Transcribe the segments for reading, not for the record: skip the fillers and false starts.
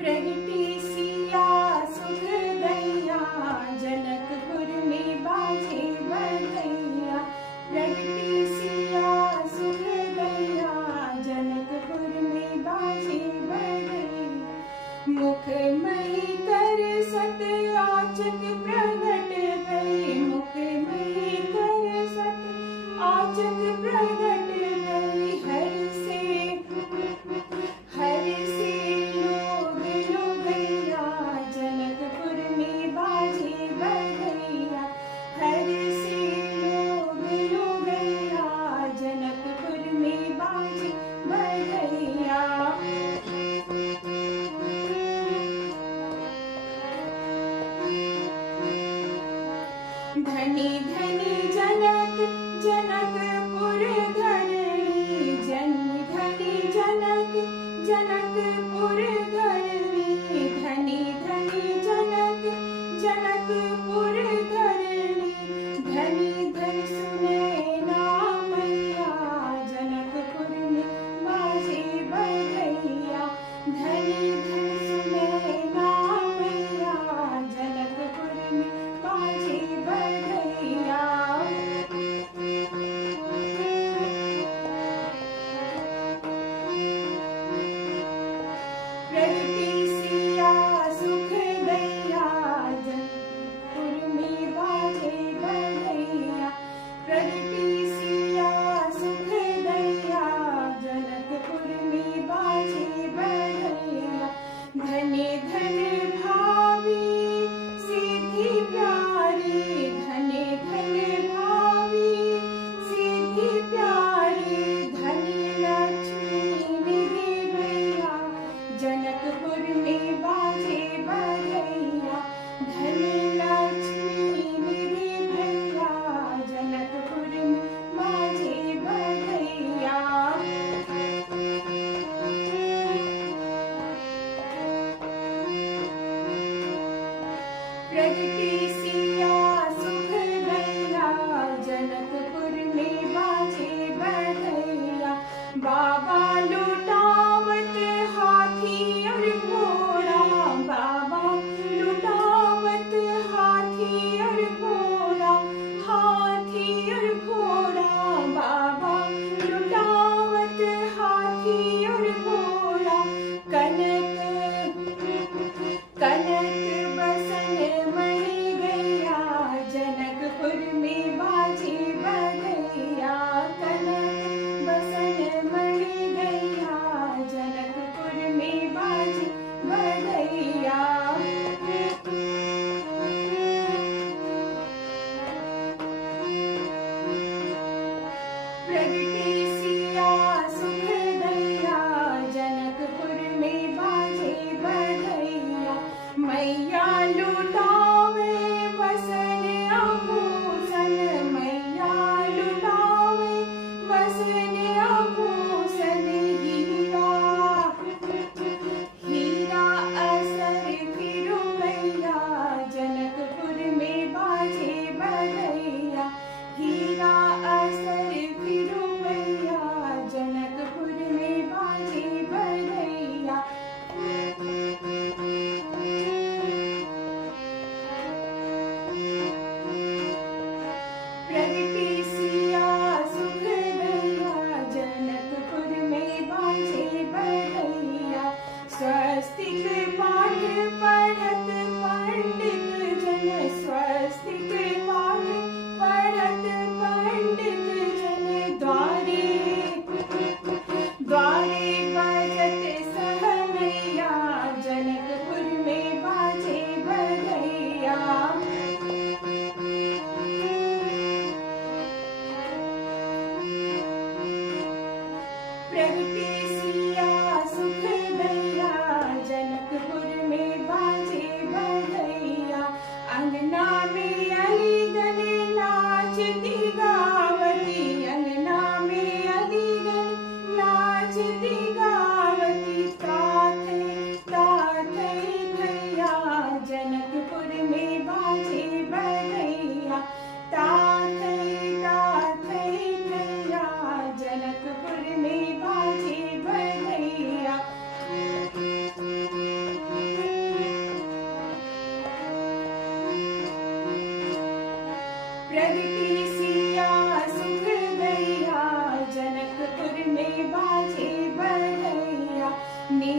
प्रगटी सिया सुख दैया, जनकपुर में बाजे बधैया। प्रगटी सिया सुख दैया, जनकपुर में बाजे बधैया। मुख मही कर सत आचक प्रगट गई, मुख मही कर सत आचक प्रगट गई। हर से लोग लुगैया, जनकपुर में बाजे बधैया। हर से लोग लुगैया, जनकपुर में बाजे बधैया। धनी धनी जनक जनकपुर धरणी, धनी जनक जनकपुर धरणी। धनी धनी जनक जनकपुर धरणी, धनी धन सुने नाम मैया, जनकपुर में बाजे बधैया। धनी धन सुने नाम मैया, जनकपुर में बाजे बधैया। प्रगटी सिया सुख दैया, जनकपुर में बाजे बधैया। प्रगटी सिया सुख दैया, जनकपुर में बाजे बधैया। धने धन भावी सिद्धि प्यारी, धने धन भावी सिद्धि प्यारी। धनी लक्ष्मी निधि भैया, जनकपुर में बाजे बधैया। धनी लक्ष्मी निधि भैया, जनकपुर में बाजे बधैया। प्रगटी सिया सुख दैया, जनकपुर में बाजे बधैया। बाबा लुटावत हाथी और घोड़ा, बाबा लुटावत हाथी और घोड़ा। हाथी और घोड़ा, बाबा लुटावत हाथी और घोड़ा। कनक बसन मणि गैया, जनकपुर में बाजे बधैया। कनक बसन मणि गैया, जनकपुर में बाजे बधैया। प्रगटी सिया सुख दैया, जनकपुर में बाजे बधैया। मैया लुटावे बसन आभूषण, मैया लुटावे बसन आभूषण। हीरा असर फिर मैया, जनकपुर में बाजे बधैया। हीरा असर फिर मैया, जनकपुर में बाजे बधैया। प्रगटी सिया। सुख दैया, जनकपुर में बाजे बधैया।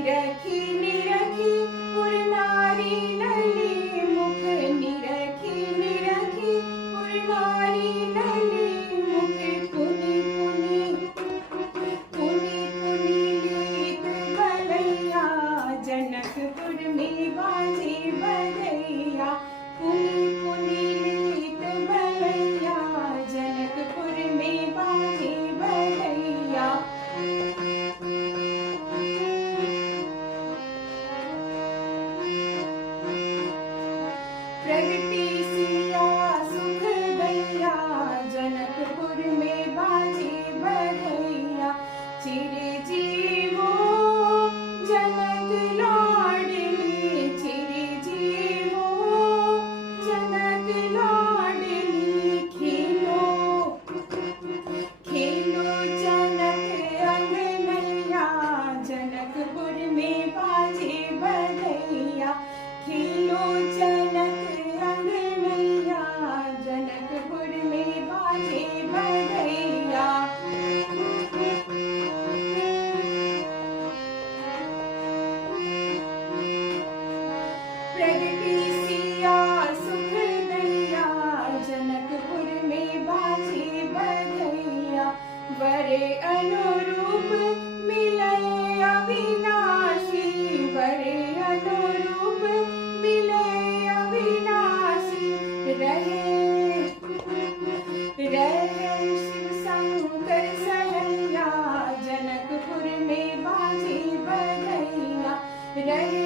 निरखी निरखी पुर नारी लली मुख, निरखी निरखी पुर नारी लली मुख, पुनि पुनि पुनि पुनि लीत बलैया जनकपुर में बाजे बधैया, पुनि पुनि लीत बलैया जनकपुर में बाजे बधैया। प्रगति सिया सुख दैया जनकपुर में बाजे बधैया, चिरजीवो जनक लाडली, चिरजीवो जनक लाडली, खेलो खेलो जनक अंगनैया जनकपुर में बाजे बधैया, खेलो जनक अंगनैया जनकपुर में बाजे बधैया। प्रगति सिया सुख दैया जनकपुर में बाजे बधैया, वरे अनुरूप मिले अविनाशी, वरे अनुरूप मिले अविनाशी, रहे शिव शंकर सहैया जनकपुर में बाजे बधैया, रहे